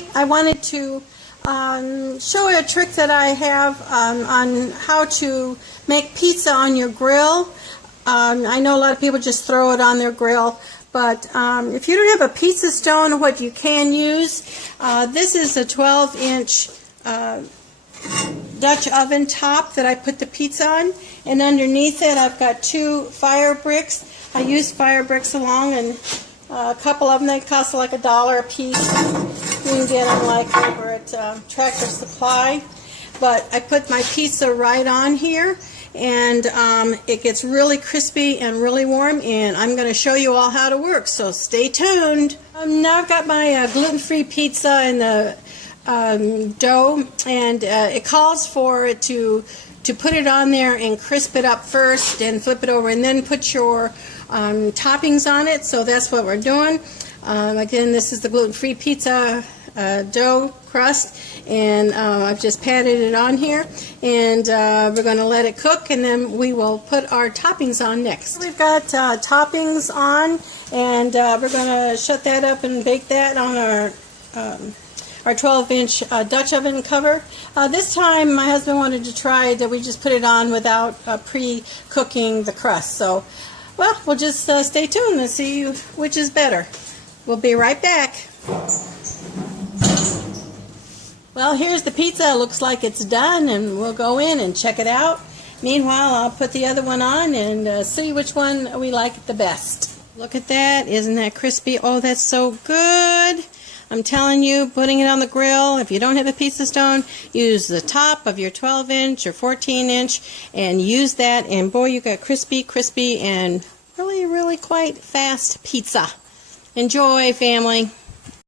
family, I wanted to show you a trick that I have on how to make pizza on your grill. I know a lot of people just throw it on their grill, but if you don't have a pizza stone, what you can use, this is a 12-inch Dutch oven top that I put the pizza on, and underneath it I've got 2 fire bricks. I use fire bricks along, and a couple of them, they cost like $1 a piece. You can get them like over at Tractor Supply. But I put my pizza right on here, and it gets really crispy and really warm, and I'm going to show you all how to work, so stay tuned. Now I've got my gluten-free pizza in the dough, and it calls for it to put it on there and crisp it up first and flip it over and then put your toppings on it. So that's what we're doing. Again, this is the gluten-free pizza dough crust, and I've just patted it on here, and we're going to let it cook, and then we will put our toppings on next. We've got toppings on, and we're going to shut that up and bake that on our 12-inch Dutch oven cover. This time my husband wanted to try that we just put it on without pre-cooking the crust. So, well, we'll just stay tuned and see which is better. We'll be right back. Well, here's the pizza. It looks like it's done, and we'll go in and check it out. Meanwhile, I'll put the other one on and see which one we like the best. Look at that. Isn't that crispy? Oh, that's so good. I'm telling you, putting it on the grill, if you don't have a pizza stone, use the top of your 12-inch or 14-inch and use that, and boy, you got crispy, and really, really quite fast pizza. Enjoy, family.